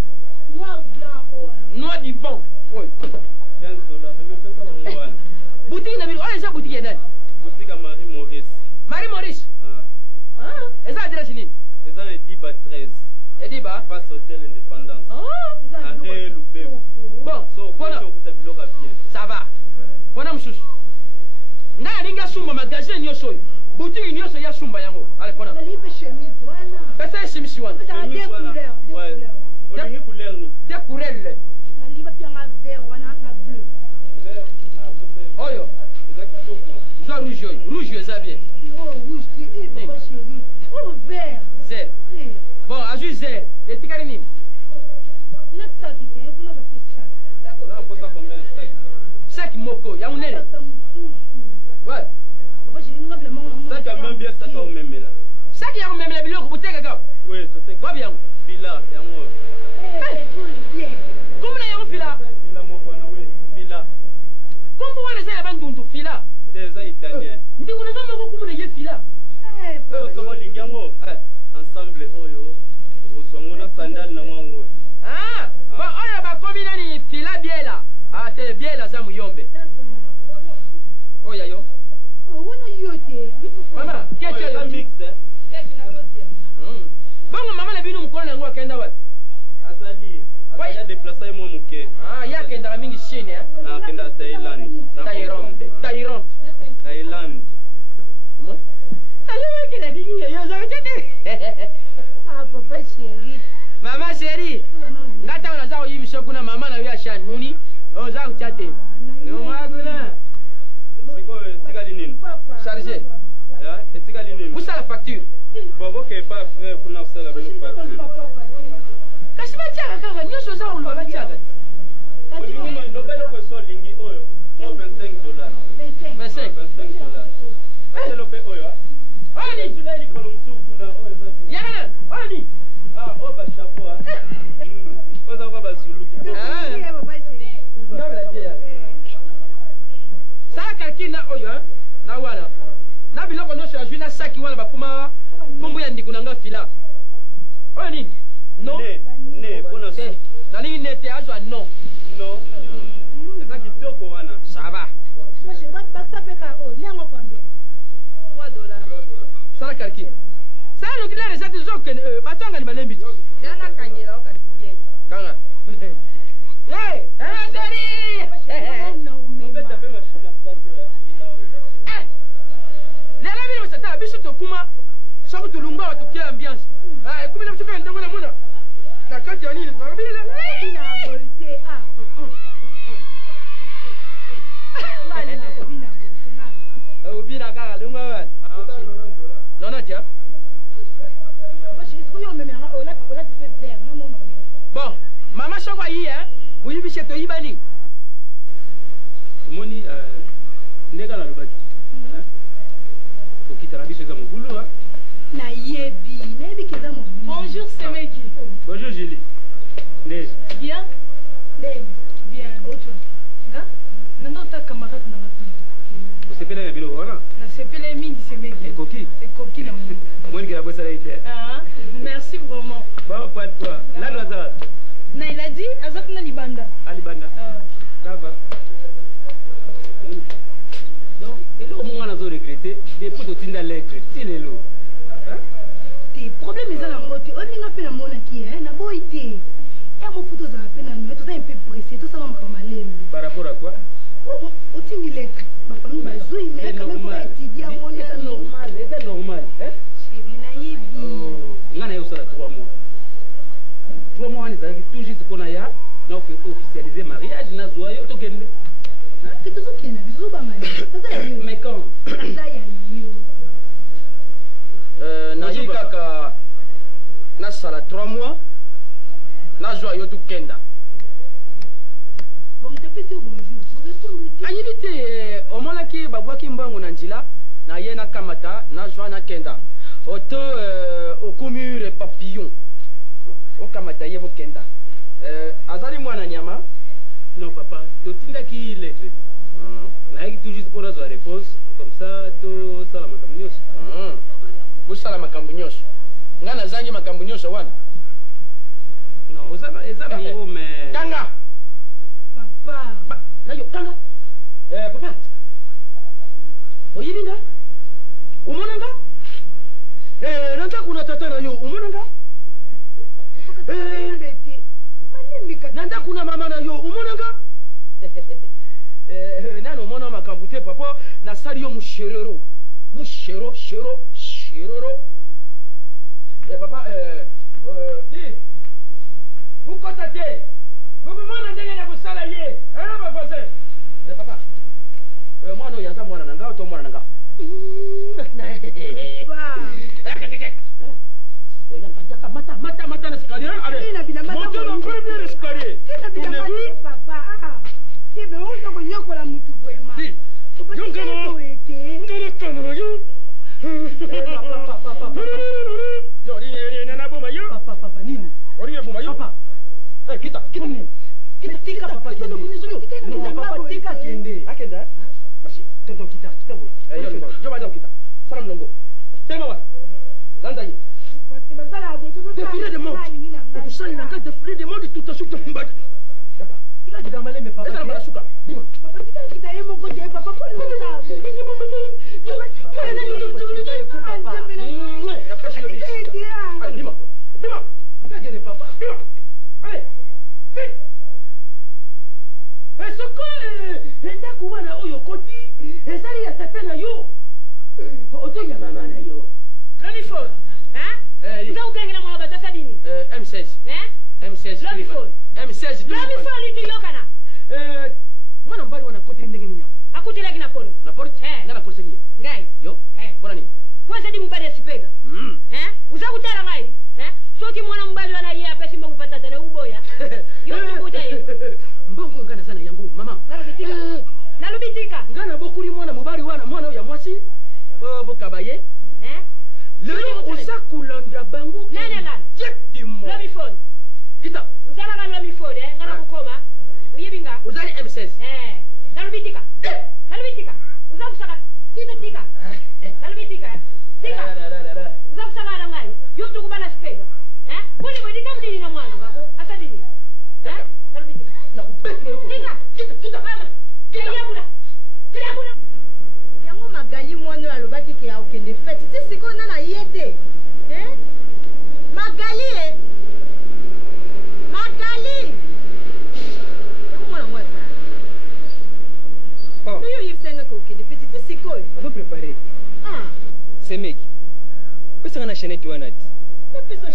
Noir blanc o wana. Noir du bon. Oui. $15. Je fais ça pour moi. Boutique na bino. Oh, eza boutique ya nani? Boutique à Marie Maurice. Marie Maurice. Ah. Eza adresse nini? C'est dans les 10/13. Ediba? Face Hôtel Indépendance. Ah. Arrêt loupé. Bon. So, Voilà. Ça va. Wana mususu. Na alinga sumba magasin nyonso oyo. Boutique nyonso ya sumba yango. Allez, pona. Nalipe chemise wana. Pesa chemise wana. Pesa deux couleurs. Olingi couleur ni. Des couleurs. Nalipa pia nga vert wana na bleu. Oyo. Joie rouge oyo. Rouge eza bien. Oh rouge ti. Papa chéri. Oh vert. Zer. Bon, azu zer. Etikari nini? Na saki te. Fona zo pe sac. Là, on pose ça combien de sacs? Sac moko. Ya unene. Ouais. Papa chéri, nga bila mongo. Sac à même bien, sac à même là. Sac ya kumemela biloko buteka ka. Oui, tout est Wabi yango. Fila, yango. Bien. Kumuna yango fila. Fila moko na oui. Fila. Kumbu wana eza ya bandundu fila. C'est ça italien. Ndikuna zo moko kumuna ye fila. Oyo soko lingi yango. Ensemble oyo. Ozongo na sandal na mwango. Ah, ba oyo bakomi nani fila biela. Ah, te biela za muyombe. Oya yo. Wana yote. Mama, kete yo. Oyo mix eh. Bongo mama na bino mukolo nango akenda wapi? Azali. Azali déplacer moi muke. Ah, ya kenda mingi Chine hein. Na kenda Thailand. Thaïlande. Thailand. Alors kenda kingi yo za tete. Ah papa chéri. Mama chérie. Ngata wana za oyibisho kuna mama na yo asha nuni. Oh za kuchate. Ngoma kuna. Siko tika linini. Chargé. Ya, tika linini. Où ça la facture? Bobo ke pas frère kuna sala no facture. Kasi bachaka kaka nyonso za ulwa bachaka. Olingi no belo ko so lingi oyo. $25. 25. $25. Belo pe oyo. Oni. Sula ili kolomtu kuna oyo za. Yana, oni. Ah, o ba chapeau ah. Oza kwa bazulu kitoko. Ah. Papa chéri. Ndabla tia. Sala kalkina oyo hein. Na wana. Na biloko nyonso azwi na saki wana bakuma pumbu ya ndikuna nga fila. Oyo nini? Non. Ne, bona Nalingi nete azwa non. no. Eza kitoko. Biloko wana. Ça va. Parce que bakapeka o nyango combien? $3. Ça la calcule. Ça le qu'il a les autres gens que batanga ni malembi. Jana kangela okati bien. Kanga. Hey, Andari. Lera bino sata biso tokuma. Soko tulumba tukia ambiance. Ah, kumina mtuka ndongo na mona. Na kati ya nini? Bila. Ina volté ah. Mali na kobina volté ngalo. Ubina kaka lunga wan. Nona tia. Parce que est-ce que yo même là tu fais vert non non non. Bon, maman soko yi hein. Oui biso to yibani. Moni ndeka na lobaki. Okitala biso za mobulu hein. Na yebi kiza mo. Bonjour Semeki. Bonjour Julie. Ndé. Bien? Bien. Autre. Nga? Nando ta camarade na ngapi. Osepela na biloko wana. Na sepele mingi Semeki. Ekoki. Ekoki na mo. Moni kila bosa la ite. Ah, merci vraiment. Bon, pas de quoi. Là, nous avons. Na il a dit azat na libanda. Alibanda. Ça va. Donc, et là, au moment où on a regretté, des potes au tinda lettre, tile lo. Tes problèmes ils ont ngote. On ninga pe na mona ki na boité. Ya mo photo za pe na nous, tout ça un peu pressé, tout ça va me malem. Par rapport à quoi? Au tini lettre. Ba famille ba zoui mais quand même pour étudier on C'est normal, c'est normal, hein? Chérie na yebi. Oh, ngana yo sala 3 mois. 3 mois on est tout juste pour ya, na officialiser mariage na zoyo to kende. Que tout ça qui na biso ba ngani. Ça yo. Mais quand? Ça ya yo. Na yi kaka na sala 3 mois. Na joie yo to kenda. Bon te fais bonjour. Vous répondre. Anyibite omonaki babwaki mbangu na njila na ye na kamata na joie na kenda. Oto okumure papillon. Okamata ye kenda. Azali mwana nyama. Non papa, to tinda ki lettre. Na yaki tout juste pour avoir réponse comme ça to sala makambo nyonso. Vous sala makambo nyonso. Ngana zangi makambo nyonso wana. Non, eza bango mais Kanga. Papa. Na yo kanga. Papa. Oyibinga? Umonanga? Nanta kuna tata na yo, umonanga? Nanta kuna mama na yo, umonanga? Nano mona makambo te papa, na sali yo musherero. Sherero. Papa, vous constatez? Vous pouvez ndenge na kusala ye. Papa c'est. Papa. Moi no yaza mwana nanga to mwana nanga. Mata na escalier. Allez. Montez le premier escalier. Tournez-vous. Papa. Ah. C'est bon, on va y la mutu vraiment. Si. Papa nini? Oringa boma yo. Papa. Kita. Tika papa. No papa tika kende. Akenda? Merci. Tonton kita bo. Yo ba kita. Salam longo. Tema wa. Landa yi. Défilé de mode. Vous savez n'a qu'à défilé de mode tout à suite de mbak. Yaka. Tika kita maleme papa. Eza na suka. Dima. Papa tika kita ye moko te papa ko no sa. Mwana mbali wana kote ndenge ni nyama. Akutila kina pono. Na porte? Ngana kurse ngi. Ngai. Yo. Bona ni. Kwanza di mbali asipega. Uzakutala ngai. Soki mwana mbali wana yeye apesi mbongo patata na uboya. Yo tukuta ye. Mbongo ngana sana yangu mama. Nalubitika. Ngana bokuli mwana mubali wana mwana ya mwasi. Bokabaye. Lelo osakulanda bango. Nana. Jetimo. Lomi phone. Kita. Uzala ka lomi phone ngana kukoma. Uyibinga. Uzali M16. Nalubitika. Uzakusaka. Tika. Nalubitika. Tika. Uzakusaka na ngai. Yo tukubala spega. Kuli mwedi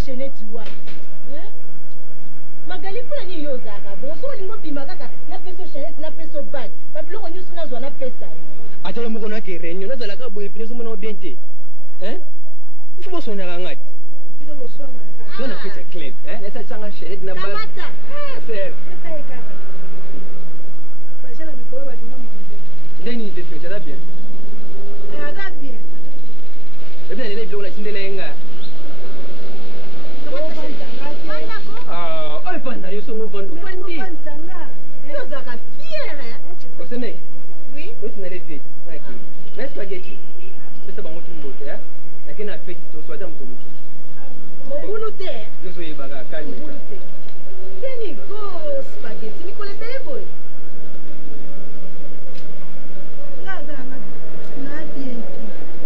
chaînette wa magali mpona nini yo ozalaka bon so olingi obima kaka napesa chaînette napesa bag babiloko nyonso nazwa napesa atala moko nake réunion nazalaka boye pine ozomona bien te ifo bosonaka ngati tona pesa club nasacanga chaînette na bag ser ndenge nini te fete aza bien ebina lelo biloko natindela ye nga oyo fanda yo songo vandu fandi yo ozalaka fiere osemeke osinale fete naki na spaghetti pesa bango tumbote nake na fete toswata moto mosusu mobulu te tozoyebaka kalme mobulu te teni ko spaghetti mikolebele boye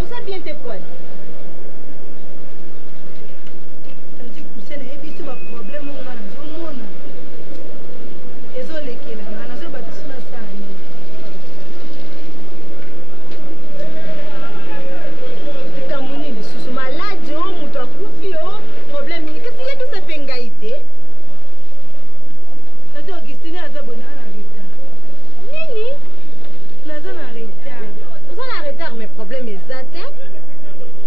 oza bien te poani baproblème oyo nga nazomona ezolekela nga nazoyeba te so nasani likambo nini lisusu maladi o moto akufi o problème nini kasi yebisa mpe ngai te tate augustine aza bona na retard nini naza na retard oza na retard mais problème eza te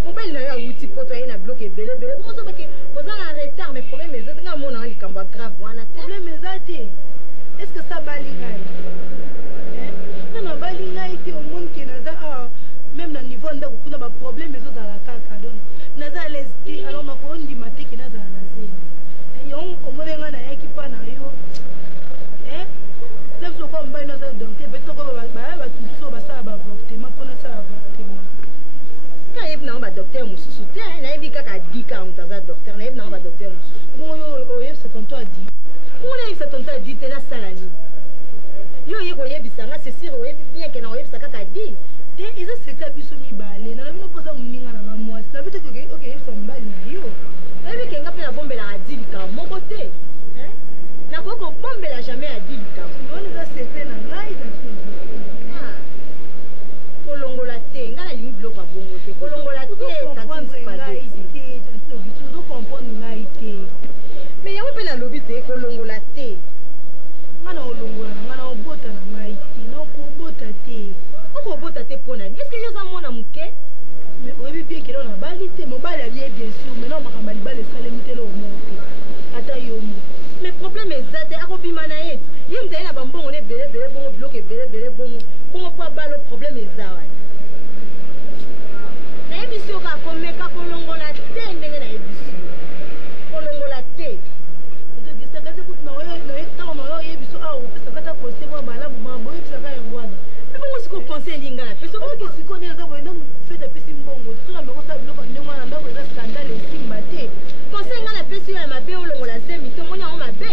mobali na yo awuti poto aye na biloko ebelebele ozobake oza na retard mais problème eza te nga monanga likambo ya grave wana te problème eza te est ce que ça bali ngai nana bali ngai te omoni ke naza awa même na niveau ndako kuna baproblème ezozala kaka donc naza à l'aise te alors nakondima te ke nazala na zeli yo omoni ngai nayaki mpa na yo nefsi lokwa mobali naza docteur peut être baya bato mosusu basala baavortement mpo nasala avortement nayebi nango badocteur mosusu te nayebi kaka di kaka moto aza docteur nayebi nango badocteur mosusu bongo yo oyebisa tonto adi bongo nayebisa tonto adi te nasala nini yo oye koyebisa nga c'est sûr oyebi bien ke na oyebisa kaka di te eza secret biso mibale nalobi no mpoza moninga na nga mwasi nabi te okeyebisa mobali na yo nayebi ke nga mpe nabombelaka adi likambo moko te nakoki kobombela jamais adi likambo oni eza secret na ngai kolongola te nga nalingi biloko ya bongo te kolongola te ozokomprendre ngai te mais yango mpe nalobi te kolongola te nga na olongola na nga na obota na ngai te na okobota te okobota te mpo nani est ce que yo oza mwana moke mais oyebi bien kelo na bali te mobali alie bien sûr maintenant makambo ya libala esalemi te lomo te ata yo mo mais problème eza te akobima na ye ye moto aye na bambongo na ebelebele bongo biloko ebelebele bongo bongo mpo abalo problème eza wana nayebisi yo kaka komeka kolongola te ndenge nayebisi yo kolongola te otogisaka te kutu ntango na oyo oyebiso awa opesaka ta conseil mwa malamu mambo oyebisaka yango wana mpe bongo siko conseil elinga na peso oki sikoyo nde eza boye ndenge fete apesi mbongo soka mekosala biloko ndenge wana ndako eza skandale esimba te conseil nga napesi yo ya mabe olongola zemi te omoni yango mabe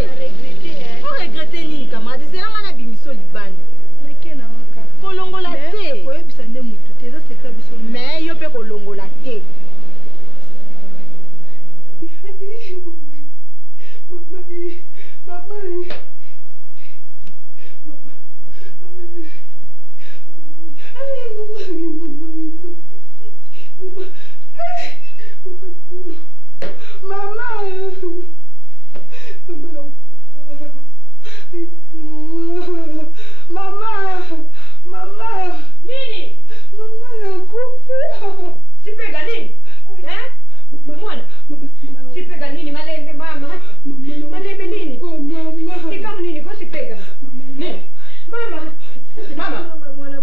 oregrete nini camarade ezelanga na bimiso libanda kolongola te oyebisa nde motu te eza sekre biso mais yo mpe kolongola te sipega nini malembe mama malembe nini ikamu nini kosipega nini mama mwana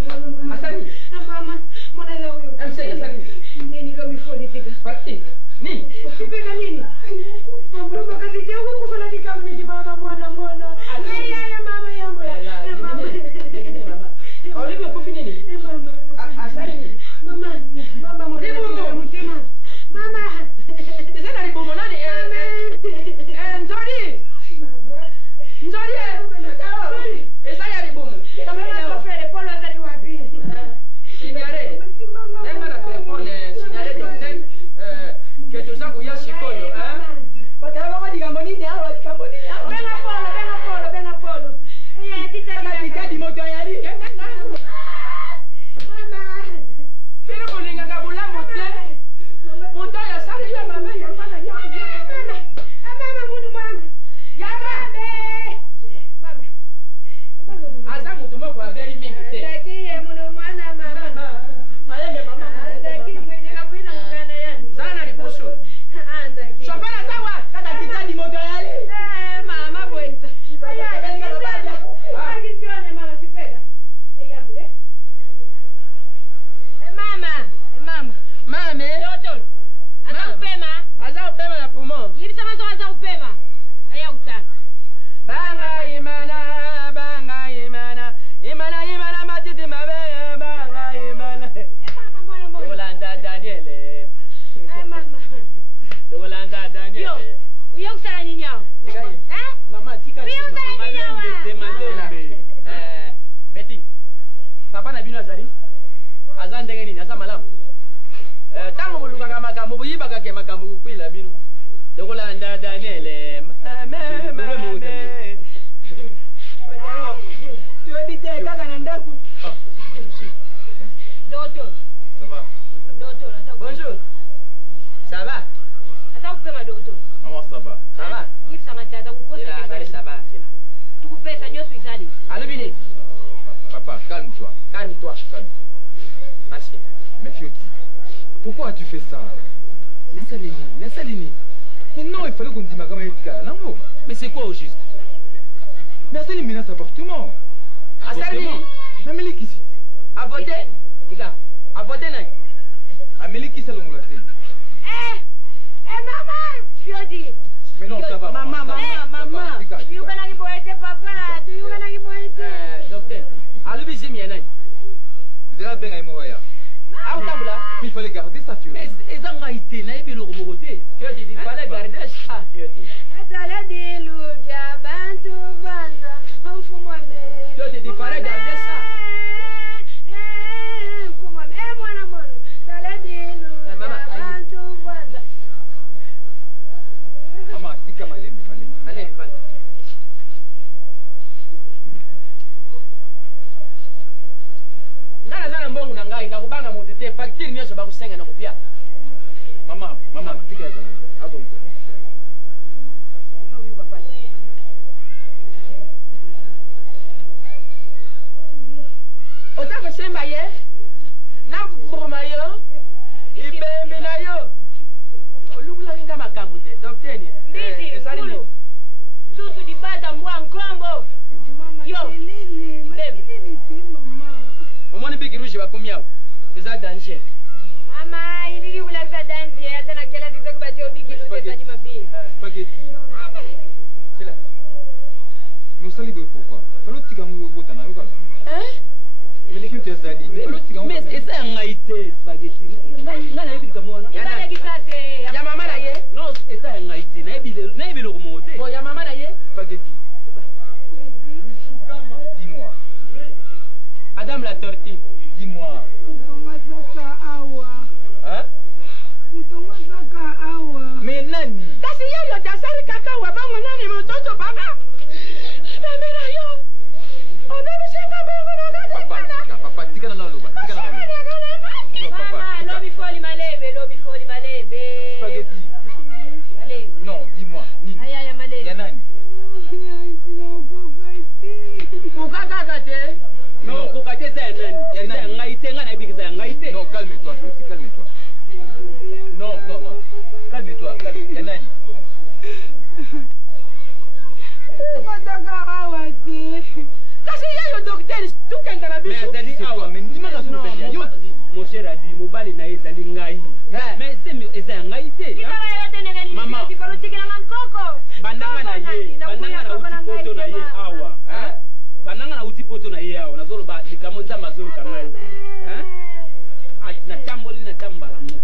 asani mama mwana za huyu amsega asani nini lo mifoli fika pati nini sipega nini mama kaziti huko kufanya kikamu nini mama mwana ya mama yangu ya mama olive kofi nini mama asani mama mwana ya mutema mama ezana libomo nani nzori nzori eza ya libomo frère Paul azali wapi signare nenga na telefone signare donc que toza kuya sikoyo kusala nini hao? Mama tika malembe. Betty. Papa na bino azali. Azandenge nini? Asa malamu. Tango buluka makambo buyiba kake makambo kukwila bino. Dokola nda Daniel. Tu habites kaka na ndaku. Docteur. Ça va? Docteur, attends. Bonjour. Ça va? Attends, fais ma docteur. Maman, ça va? Ça va? Qui ça m'a tata ku kosa Allez, ça va. Tu peux faire ça nyoso izali. Allô Bini. Papa, calme-toi. Calme-toi. Calme-toi. Merci. Mais Fioti, pourquoi as-tu fait ça? Nessalini. Mais non, il fallait qu'on dise ma gamme etika. Non. Mais c'est quoi au juste? Mais Asali menace appartement. Asali. Mais Meli qui c'est? A voter? Diga. A voter naï. Ah, Meli qui c'est l'ongle Asali? Maman, Fioti. Mais non, ça va. Maman. Tu kana ki boete papa, tu kana ki boete. Docteur. Allô Bizim naï. Vous avez bien aimé Waya. Ah, on t'a Mais il fallait garder ça, Fioti. mais ils ont été naïf et le remonter. Fioti, il fallait garder ça. Fioti. Atala di lukia bantu banza. Mfumo me. Fioti, il fallait garder ça. Mfumo me mwana mwana. Tala di lukia bantu banza. Maman, tika malembe, malembe. Allez, fallait. Ngana zana mbongo na ngai nakubanga mutete facture nyosho bakusenga na kupia. Maman, tika ya zana. Azonko. Huyu papa. Otaka semba ye? Na broma yo? Ibembe na yo? Olugula kinga makambo te. Docteur ni. Mbiti, kulu. Susu di bata mbwa nkombo. Yo. Omoni bigi rouge bakumya. Eza danger. Mama, iliki kulakisa dansi ya tena kila siku kubatia ubiki lute za Jumapili. Spaghetti. C'est là. Mais vous savez pourquoi? Fallait tika mou yogota na yoka. Mais Fioti Azali. Mais eza ngaite spaghetti. Ngana yebi kamona. Ibale kisase. Ya mama na ye? Non, eza ngaite. Na yebi lo remonter. Bon, ya mama na ye? Spaghetti. Dis-moi. Madame la tortue. Dis-moi. Hein? Mais nani? Kasi yeye yotasari kaka wa bango nani mtoto baba? Bamera yo. Ona mshenga bango na Papa, tika na loba. Mama, lobi foli malebe. Spaghetti. Allez. Non, dis-moi. Nini? Aya malebe. Ya nani? Kukaka te. Non, kukate za nani? Ya nani ngaite ngana ibiki za ngaite. Non, calme-toi, Fioti, calme-toi. Non. Calme-toi. Ya nani? Kasi yeye docteur tukenda na biso. Mais Azali awa, mais ndima na sunu zali yo. Mon cher a dit mobali na ezali ngai. Mais c'est eza ngaite. Mama. Bandanga na ye, bandanga na uti poto na ye awa. Bandanga na uti poto na ye awa. Nazolo ba likamo nza mazolo kangai. Na tamboli na tambala mu.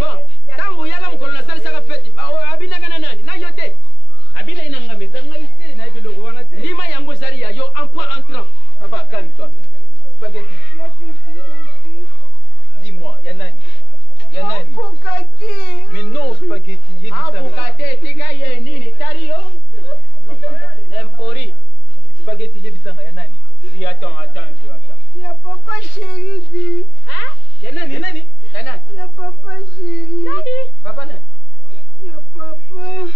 Bon, tangu yaga mkono na sali saka feti. Abina kana nani? Na yote. Abina inanga meza ngaite na ebelo wana te. Lima yango zari ya yo en point entrant. Papa, calme-toi. Spaghetti. Dis-moi, ya nani? Mais non, spaghetti. Abukate tiga ye nini tari yo? Empori. Spaghetti, yebisanga ya nani? Si attends. Ya papa chéri. Hein? Ya nani? Ya papa chéri. Nani? Papa na? Ya papa.